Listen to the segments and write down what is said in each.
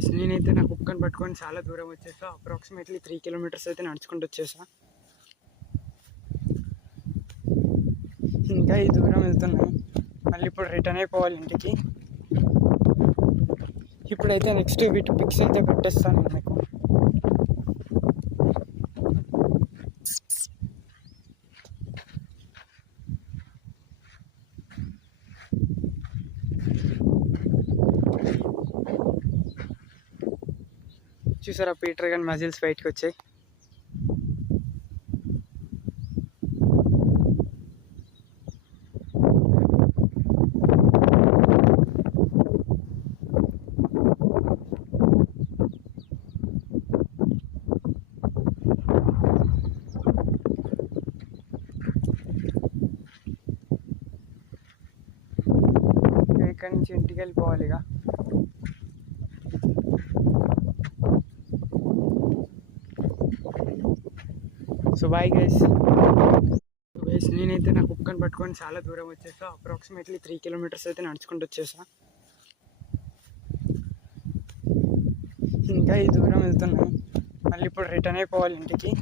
Guys నేనైతే నా కుక్కని పట్టుకొని చాలా దూరం వచ్చేసా. అప్రాక్సిమేట్లీ 3 కిలోమీటర్స్ అయితే నడుచుకుంటూ వచ్చేసా. ఇంకా ఈ దూరం వెళ్తున్నాను, మళ్ళీ ఇప్పుడు రిటర్న్ అయిపోవాలి ఇంటికి. ఇప్పుడైతే నెక్స్ట్ వీటి పిక్స్ అయితే పెట్టేస్తాను మీకు. చూసారా పీటర్ గన్ మజిల్స్ బయటకు వచ్చాయి. ఇక్కడి నుంచి ఇంటికి వెళ్ళిపోవాలి ఇక. So bye guys. నేనైతే నా కుక్కని పట్టుకొని చాలా దూరం వచ్చేసా. అప్రాక్సిమేట్లీ 3 కిలోమీటర్స్ అయితే నడుచుకుంటూ వచ్చేసా. ఇంకా ఈ దూరం వెళ్తున్నాను, మళ్ళీ ఇప్పుడు రిటర్న్ అయిపోవాలి ఇంటికి.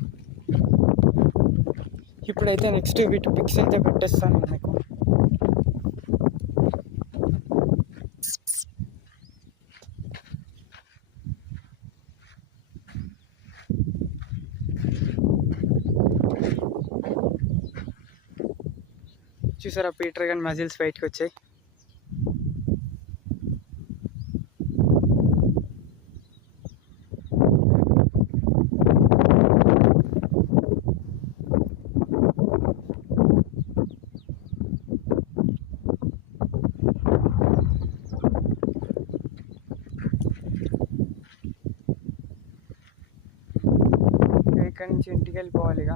ఇప్పుడైతే నెక్స్ట్ వీటి పిక్స్ అయితే పెట్టేస్తాను మీకు. చూసారా పీటర్ గన్ మజిల్స్ బయటకు వచ్చాయి. ఇక్కడి నుంచి ఇంటికి వెళ్ళిపోవాలి ఇక.